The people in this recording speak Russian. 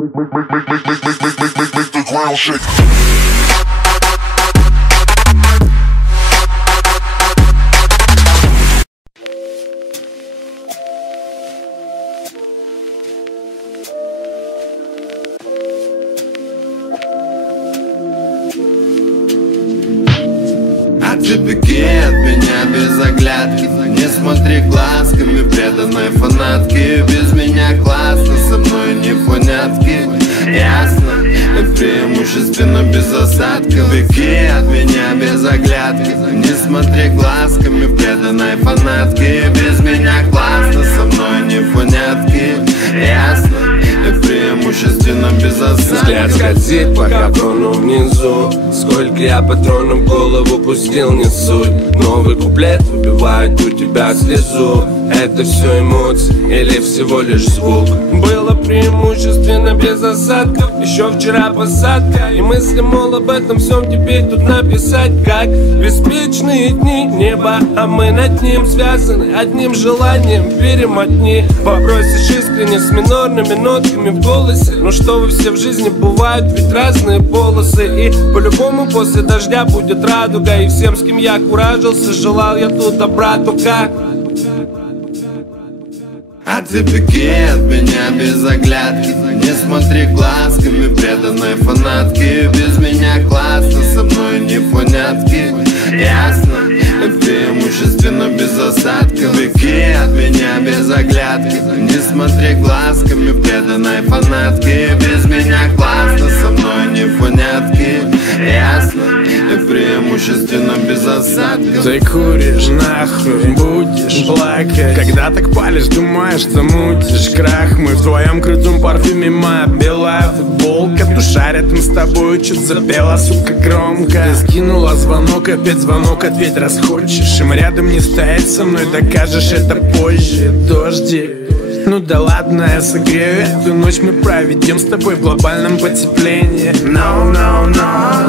Make the ground shake. А ты беги от меня без оглядки, не смотри глазками преданной фанатки. Без меня классно, со мной непонятки. Ясно, и преимущественно без осадка. Беги от меня без оглядки, не смотри глазками преданной фанатки. Без меня классно, со мной непонятки. Ясно, и преимущественно без осадка. Взгляд скользит по капрону внизу. Сколько я патронов в голову пустил, не суть. Новый куплет выбивает у тебя слезу. Это все эмоции или всего лишь звук? Было преимущественно без осадков. Еще вчера посадка, и мысли, мол, об этом всем теперь тут написать. Как беспечные дни неба, а мы над ним связаны одним желанием. Перемотни, попросишь искренне с минорными нотками в голосе. Ну что вы все в жизни, бывают ведь разные полосы. И по-любому после дождя будет радуга. И всем, с кем я куражился, желал я тут добра только. А ты беги от меня без оглядки, не смотри глазками преданной фанатки. Без меня классно, со мной непонятки. Ясно, и преимущественно без осадка. Беги от меня без оглядки, не смотри глазками преданной фанатки. Без меня классно, со мной непонятки. Ясно, и преимущественно без осадка. Ты куришь, нахуй, будешь плакать. Когда так палишь, думаешь, что мутишь крах. Мы в твоем крутом парфюме, моя белая футболка. Душа рядом с тобой чуть запела, сука, громко. Ты скинула звонок, опять звонок, ответь, раз хочешь. Им рядом не стоять со мной, докажешь это позже. Дождик, ну да ладно, я согрею эту ночь. Мы проведем с тобой в глобальном потеплении. No, no, no.